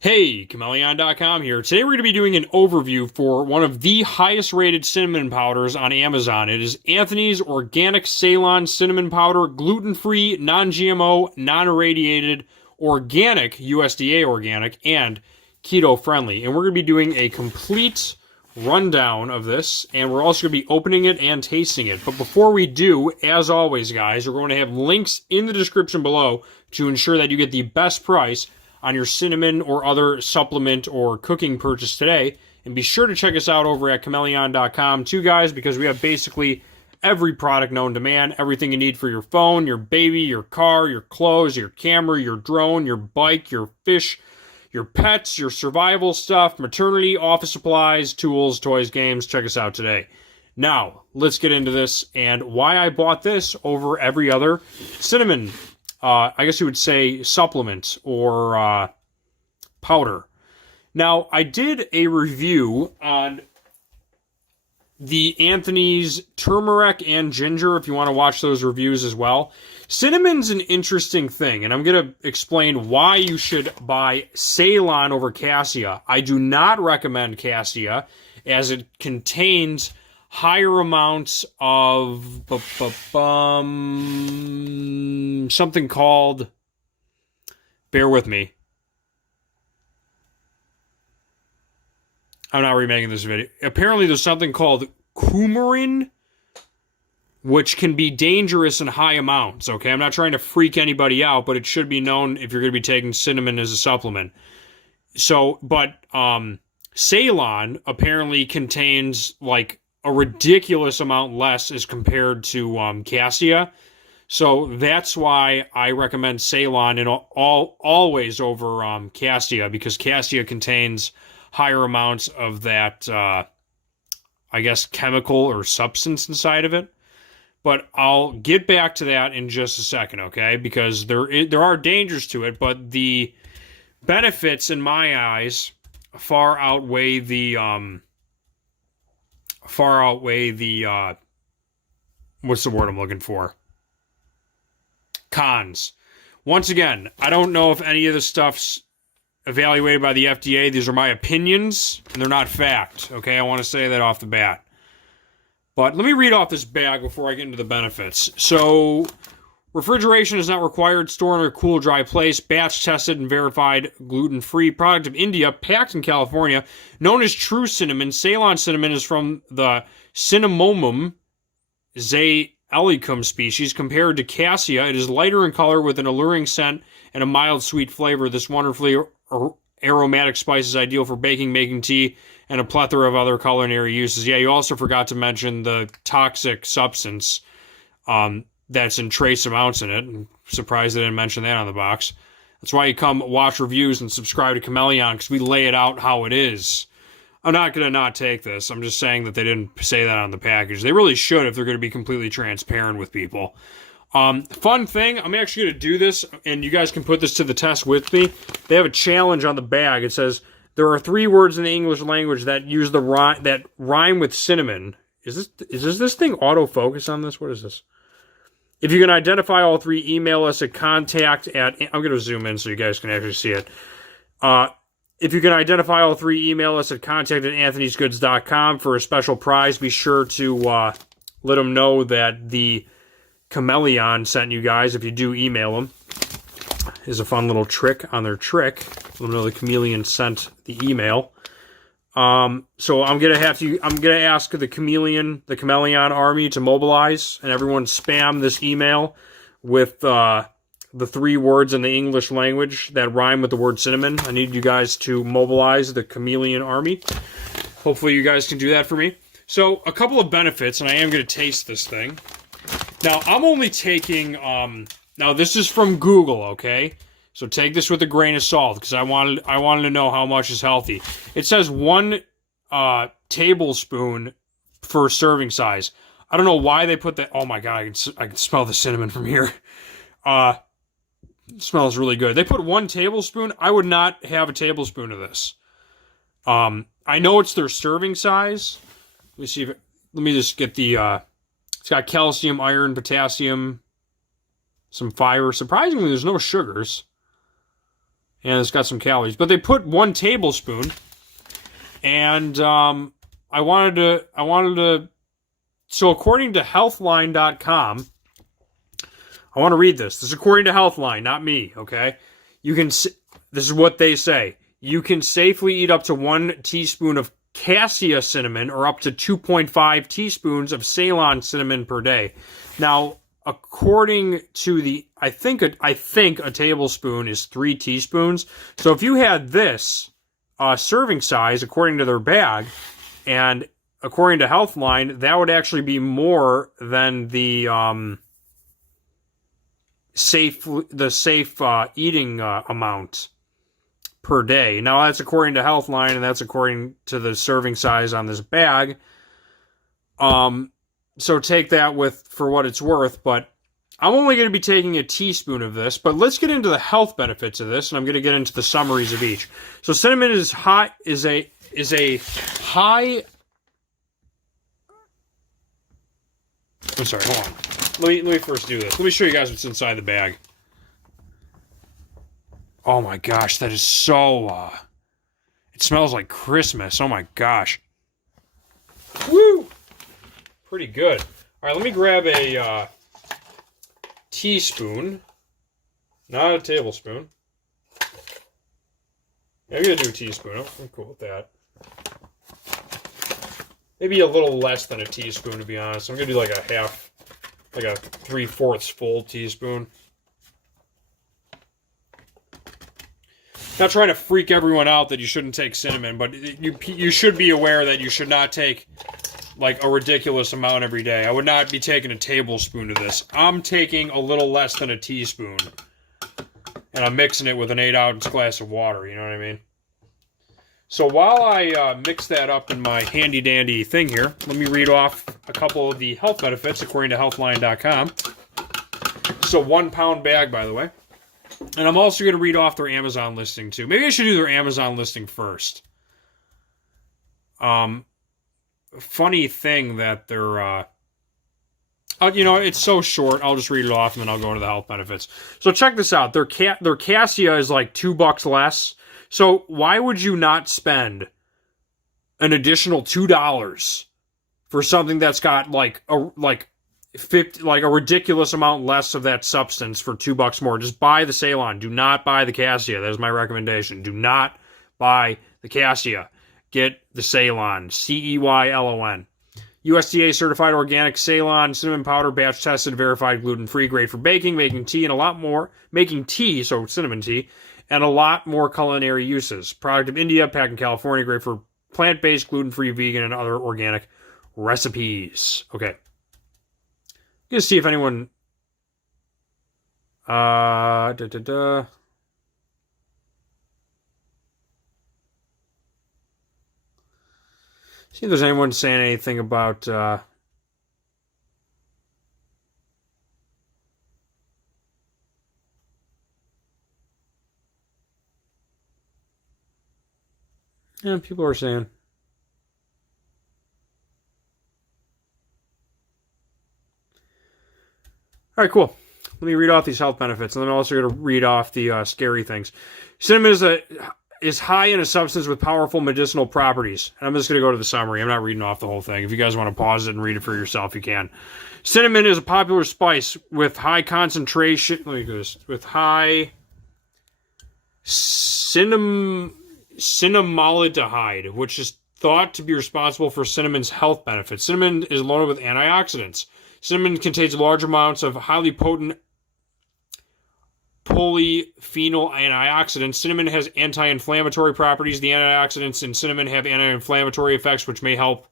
Hey, kindleunlimtied here. Today we're going to be doing an overview for one of the highest rated cinnamon powders on Amazon. It is Anthony's Organic Ceylon Cinnamon Powder, gluten-free, non-GMO, non-irradiated, organic, USDA organic, and keto-friendly. And we're going to be doing a complete rundown of this, and we're also going to be opening it and tasting it. But before we do, as always, guys, we're going to have links in the description below to ensure that you get the best price on your cinnamon or other supplement or cooking purchase today. And be sure to check us out over at kindleunlimtied.com too, guys, because we have basically every product known to man, everything you need for your phone, your baby, your car, your clothes, your camera, your drone, your bike, your fish, your pets, your survival stuff, maternity, office supplies, tools, toys, games. Check us out today. Now, let's get into this and why I bought this over every other cinnamon I guess you would say supplement or powder. Now, I did a review on the Anthony's turmeric and ginger, if you want to watch those reviews as well. Cinnamon's an interesting thing, and I'm going to explain why you should buy Ceylon over Cassia. I do not recommend Cassia, as it contains higher amounts of something called, bear with me, I'm not remaking this video. Apparently there's something called coumarin, which can be dangerous in high amounts, okay? I'm not trying to freak anybody out, but it should be known if you're going to be taking cinnamon as a supplement. So, but Ceylon apparently contains like a ridiculous amount less as compared to Cassia. So that's why I recommend Ceylon and always over Cassia, because Cassia contains higher amounts of that, I guess, chemical or substance inside of it. But I'll get back to that in just a second, okay? Because there are dangers to it, but the benefits, in my eyes, far outweigh the what's the word I'm looking for? Cons. Once again, I don't know if any of this stuff's evaluated by the FDA. These are my opinions, and they're not fact, okay? I want to say that off the bat. But let me read off this bag before I get into the benefits. So, refrigeration is not required. Store in a cool, dry place. Batch tested and verified gluten-free. Product of India, packed in California. Known as true cinnamon. Ceylon cinnamon is from the Cinnamomum zaelicum species. Compared to Cassia, it is lighter in color with an alluring scent and a mild, sweet flavor. This wonderfully aromatic spice is ideal for baking, making tea, and a plethora of other culinary uses. Yeah, you also forgot to mention the toxic substance that's in trace amounts in it. I'm surprised they didn't mention that on the box. That's why you come watch reviews and subscribe to Chameleon, because we lay it out how it is. I'm not going to not take this. I'm just saying that they didn't say that on the package. They really should if they're going to be completely transparent with people. Fun thing, I'm actually going to do this, and you guys can put this to the test with me. They have a challenge on the bag. It says, there are 3 words in the English language that use the that rhyme with cinnamon. Is this thing autofocus on this? What is this? If you can identify all 3, email us at contact at... I'm going to zoom in so you guys can actually see it. If you can identify all 3, email us at contact@anthonysgoods.com for a special prize. Be sure to let them know that the Chameleon sent you guys, if you do email them. Is a fun little trick on their trick. Let them know the chameleon sent the email. So I'm gonna ask the chameleon army to mobilize, and everyone spam this email with the 3 words in the English language that rhyme with the word cinnamon. I need you guys to mobilize the chameleon army. Hopefully you guys can do that for me. So a couple of benefits, and I am gonna taste this thing. Now I'm only taking now this is from Google, okay? So take this with a grain of salt, because I wanted to know how much is healthy. It says 1 tablespoon for serving size. I don't know why they put that. Oh my god, I can smell the cinnamon from here. It smells really good. They put 1 tablespoon. I would not have a tablespoon of this. I know it's their serving size. Let me see if let me just get the it's got calcium, iron, potassium, some fiber. Surprisingly, there's no sugars. And it's got some calories. But they put 1 tablespoon. And I wanted to. So according to healthline.com, I want to read this. This is according to Healthline, not me, okay? This is what they say. You can safely eat up to 1 teaspoon of Cassia cinnamon or up to 2.5 teaspoons of Ceylon cinnamon per day. Now, according to I think a tablespoon is 3 teaspoons. So if you had this serving size, according to their bag, and according to Healthline, that would actually be more than the safe eating amount per day. Now that's according to Healthline, and that's according to the serving size on this bag. So take that for what it's worth, but I'm only going to be taking a teaspoon of this. But let's get into the health benefits of this, and I'm going to get into the summaries of each. So cinnamon is a high. I'm sorry, hold on. Let me first do this. Let me show you guys what's inside the bag. Oh my gosh, that is so, it smells like Christmas. Oh my gosh. Woo! Pretty good. All right, let me grab a teaspoon. Not a tablespoon. I'm going to do a teaspoon. I'm cool with that. Maybe a little less than a teaspoon, to be honest. I'm going to do like a 3/4 full teaspoon. Not trying to freak everyone out that you shouldn't take cinnamon, but you should be aware that you should not take like a ridiculous amount every day. I would not be taking a tablespoon of this. I'm taking a little less than a teaspoon. And I'm mixing it with an 8-ounce glass of water, you know what I mean? So while I mix that up in my handy-dandy thing here, let me read off a couple of the health benefits according to healthline.com. It's a 1-pound bag, by the way. And I'm also going to read off their Amazon listing, too. Maybe I should do their Amazon listing first. Funny thing that they're... it's so short. I'll just read it off, and then I'll go into the health benefits. So check this out. Their Cassia is like $2 less. So why would you not spend an additional $2 for something that's got like a ridiculous amount less of that substance for $2 more? Just buy the Ceylon. Do not buy the Cassia. That is my recommendation. Do not buy the Cassia. Get the Ceylon. Ceylon. USDA certified organic Ceylon cinnamon powder, batch tested, verified, gluten-free, great for baking, making tea, and a lot more. Making tea, so cinnamon tea, and a lot more culinary uses. Product of India, packed in California, great for plant-based, gluten-free, vegan, and other organic recipes. Okay. I'm going to see if anyone... See if there's anyone saying anything about... Yeah, people are saying. All right, cool. Let me read off these health benefits, and then I'm also going to read off the scary things. Cinnamon is high in a substance with powerful medicinal properties. And I'm just going to go to the summary. I'm not reading off the whole thing. If you guys want to pause it and read it for yourself, you can. Cinnamon is a popular spice with high concentration. Let me do this. With high cinnamaldehyde, which is thought to be responsible for cinnamon's health benefits. Cinnamon is loaded with antioxidants. Cinnamon contains large amounts of highly potent polyphenol antioxidants. Cinnamon has anti-inflammatory properties. The antioxidants in cinnamon have anti-inflammatory effects, which may help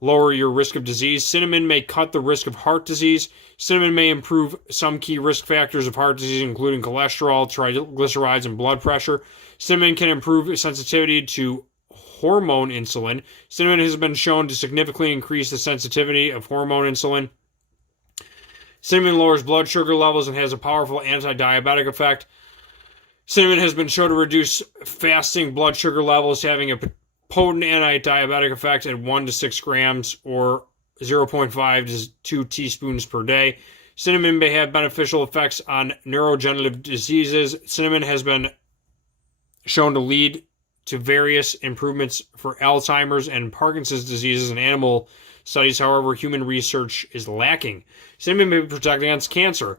lower your risk of disease. Cinnamon may cut the risk of heart disease. Cinnamon may improve some key risk factors of heart disease, including cholesterol, triglycerides, and blood pressure. Cinnamon can improve sensitivity to hormone insulin. Cinnamon has been shown to significantly increase the sensitivity of hormone insulin. Cinnamon lowers blood sugar levels and has a powerful anti-diabetic effect. Cinnamon has been shown to reduce fasting blood sugar levels, having a potent anti-diabetic effect at 1 to 6 grams or 0.5 to 2 teaspoons per day. Cinnamon may have beneficial effects on neurodegenerative diseases. Cinnamon has been shown to lead to various improvements for Alzheimer's and Parkinson's diseases in animal studies. However, human research is lacking. Cinnamon may protect against cancer.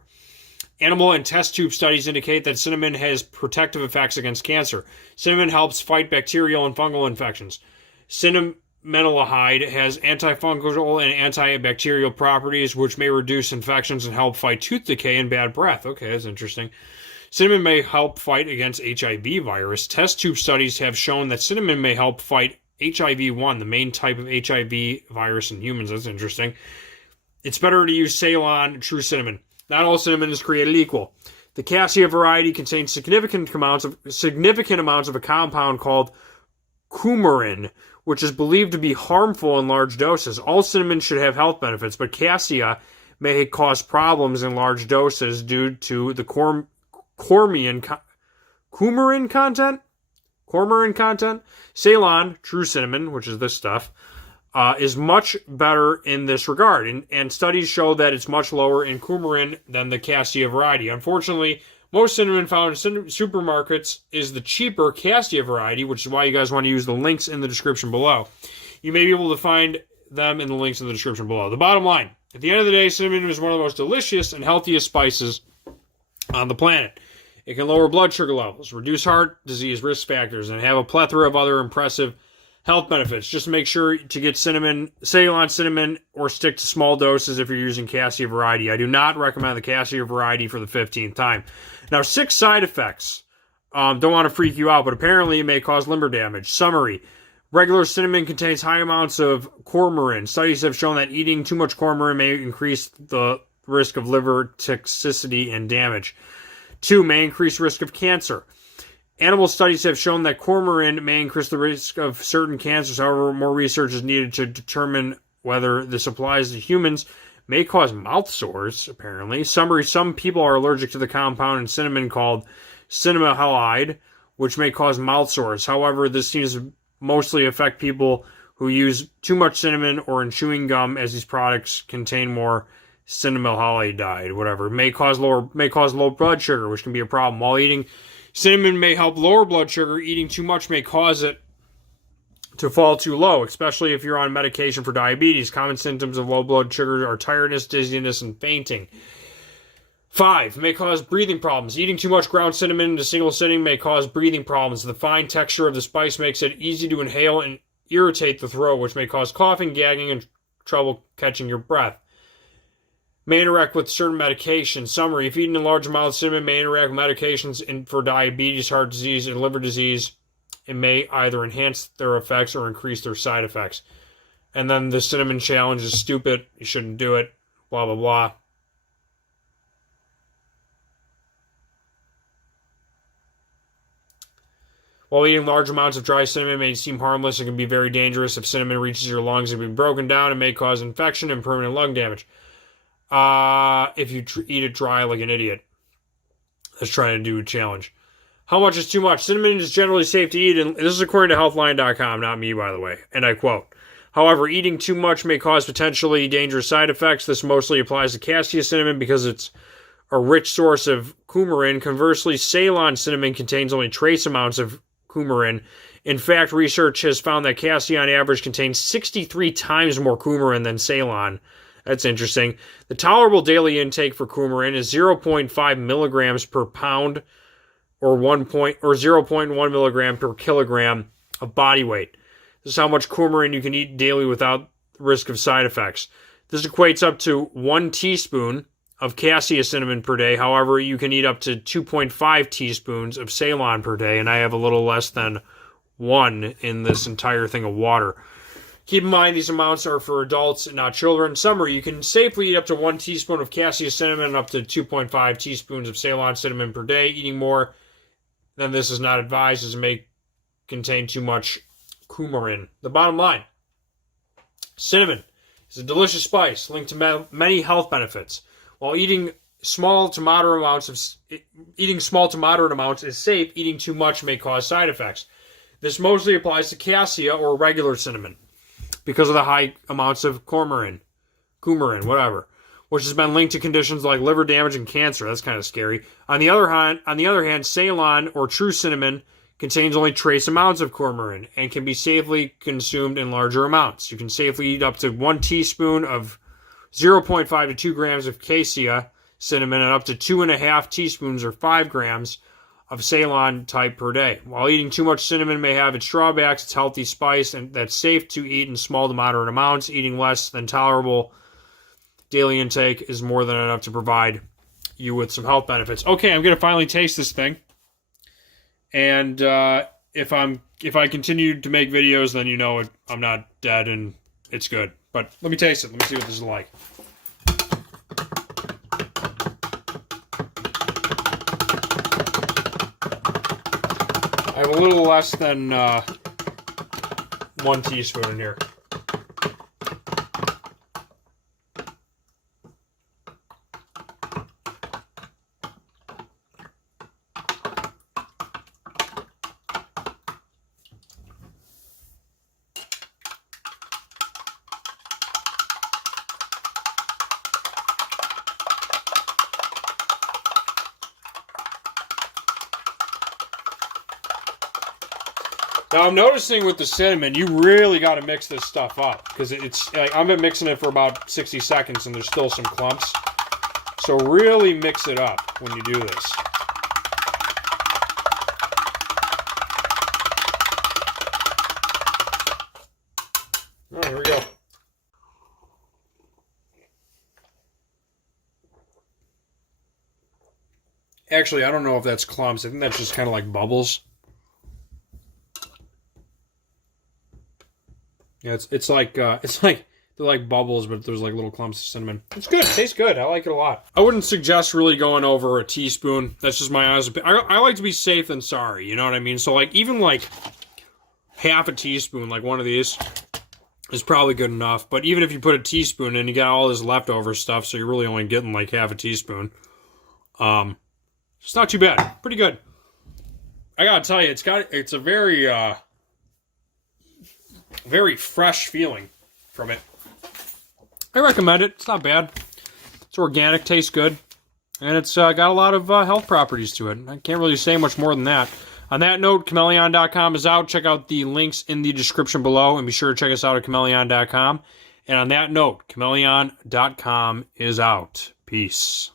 Animal and test tube studies indicate that cinnamon has protective effects against cancer. Cinnamon helps fight bacterial and fungal infections. Cinnamonaldehyde has antifungal and antibacterial properties, which may reduce infections and help fight tooth decay and bad breath. Okay, that's interesting. Cinnamon may help fight against HIV virus. Test tube studies have shown that cinnamon may help fight HIV-1, the main type of HIV virus in humans. That's interesting. It's better to use Ceylon true cinnamon. Not all cinnamon is created equal. The Cassia variety contains significant amounts of a compound called coumarin, which is believed to be harmful in large doses. All cinnamon should have health benefits, but Cassia may cause problems in large doses due to the coumarin content. Ceylon, true cinnamon, which is this stuff, is much better in this regard, and studies show that it's much lower in coumarin than the Cassia variety. Unfortunately, most cinnamon found in supermarkets is the cheaper Cassia variety, which is why you guys want to use the links in the description below. You may be able to find them in the links in the description below. The bottom line, at the end of the day, cinnamon is one of the most delicious and healthiest spices on the planet. It can lower blood sugar levels, reduce heart disease risk factors, and have a plethora of other impressive health benefits. Just make sure to get Ceylon cinnamon, or stick to small doses if you're using Cassia variety. I do not recommend the Cassia variety for the 15th time. Now, 6 side effects. Don't want to freak you out, but apparently it may cause liver damage. Summary. Regular cinnamon contains high amounts of coumarin. Studies have shown that eating too much coumarin may increase the risk of liver toxicity and damage. 2, may increase risk of cancer. Animal studies have shown that coumarin may increase the risk of certain cancers. However, more research is needed to determine whether this applies to humans. May cause mouth sores, apparently. Summary, some people are allergic to the compound in cinnamon called cinnamonaldehyde, which may cause mouth sores. However, this seems to mostly affect people who use too much cinnamon or in chewing gum, as these products contain more cinnamonaldehyde, whatever. May cause low blood sugar, which can be a problem. While eating cinnamon may help lower blood sugar, eating too much may cause it to fall too low, especially if you're on medication for diabetes. Common symptoms of low blood sugar are tiredness, dizziness, and fainting. 5, may cause breathing problems. Eating too much ground cinnamon in a single sitting may cause breathing problems. The fine texture of the spice makes it easy to inhale and irritate the throat, which may cause coughing, gagging, and trouble catching your breath. May interact with certain medications. Summary, if eaten in large amounts, cinnamon may interact with medications for diabetes, heart disease, and liver disease. It may either enhance their effects or increase their side effects. And then the cinnamon challenge is stupid. You shouldn't do it. Blah, blah, blah. While eating large amounts of dry cinnamon may seem harmless, it can be very dangerous. If cinnamon reaches your lungs, it can be broken down and may cause infection and permanent lung damage. If you eat it dry like an idiot. Let's try to do a challenge. How much is too much? Cinnamon is generally safe to eat, and this is according to healthline.com, not me, by the way. And I quote, however, eating too much may cause potentially dangerous side effects. This mostly applies to Cassia cinnamon because it's a rich source of coumarin. Conversely, Ceylon cinnamon contains only trace amounts of coumarin. In fact, research has found that Cassia on average contains 63 times more coumarin than Ceylon. That's interesting. The tolerable daily intake for coumarin is 0.5 milligrams per pound or 0.1 milligram per kilogram of body weight. This is how much coumarin you can eat daily without risk of side effects. This equates up to 1 teaspoon of Cassia cinnamon per day. However, you can eat up to 2.5 teaspoons of Ceylon per day, and I have a little less than 1 in this entire thing of water. Keep in mind, these amounts are for adults and not children. Summary, you can safely eat up to 1 teaspoon of Cassia cinnamon and up to 2.5 teaspoons of Ceylon cinnamon per day. Eating more than this is not advised, as it may contain too much coumarin. The bottom line, cinnamon is a delicious spice linked to many health benefits. While eating small to moderate amounts is safe, eating too much may cause side effects. This mostly applies to Cassia or regular cinnamon, because of the high amounts of coumarin, which has been linked to conditions like liver damage and cancer. That's kind of scary. On the other hand, Ceylon or true cinnamon Contains only trace amounts of coumarin and can be safely consumed in larger amounts. You can safely eat up to 1 teaspoon of 0.5 to 2 grams of Cassia cinnamon and up to 2.5 teaspoons or 5 grams of Ceylon type per day. While eating too much cinnamon may have its drawbacks, it's healthy spice and that's safe to eat in small to moderate amounts. Eating less than tolerable daily intake is more than enough to provide you with some health benefits. Okay, I'm going to finally taste this thing. And if I continue to make videos, then you know I'm not dead and it's good. But let me taste it. Let me see what this is like. I have a little less than 1 teaspoon in here. Now I'm noticing with the cinnamon, you really got to mix this stuff up because it's like I've been mixing it for about 60 seconds and there's still some clumps. So really mix it up when you do this. Oh, here we go. Actually, I don't know if that's clumps. I think that's just kind of like bubbles. Yeah, it's like they're like bubbles, but there's like little clumps of cinnamon. It's good. It tastes good. I like it a lot. I wouldn't suggest really going over a teaspoon. That's just my honest opinion. I like to be safe than sorry. You know what I mean? So like even like half a teaspoon, like one of these, is probably good enough. But even if you put a teaspoon in, you got all this leftover stuff, so you're really only getting like half a teaspoon. It's not too bad. Pretty good. I gotta tell you, it's a very fresh feeling from it. I recommend it. It's not bad. It's organic, tastes good, and it's got a lot of health properties to it. I can't really say much more than that. On that note, kindleunlimtied.com is out. Check out the links in the description below, and be sure to check us out at kindleunlimtied.com. And on that note, kindleunlimtied.com is out. Peace.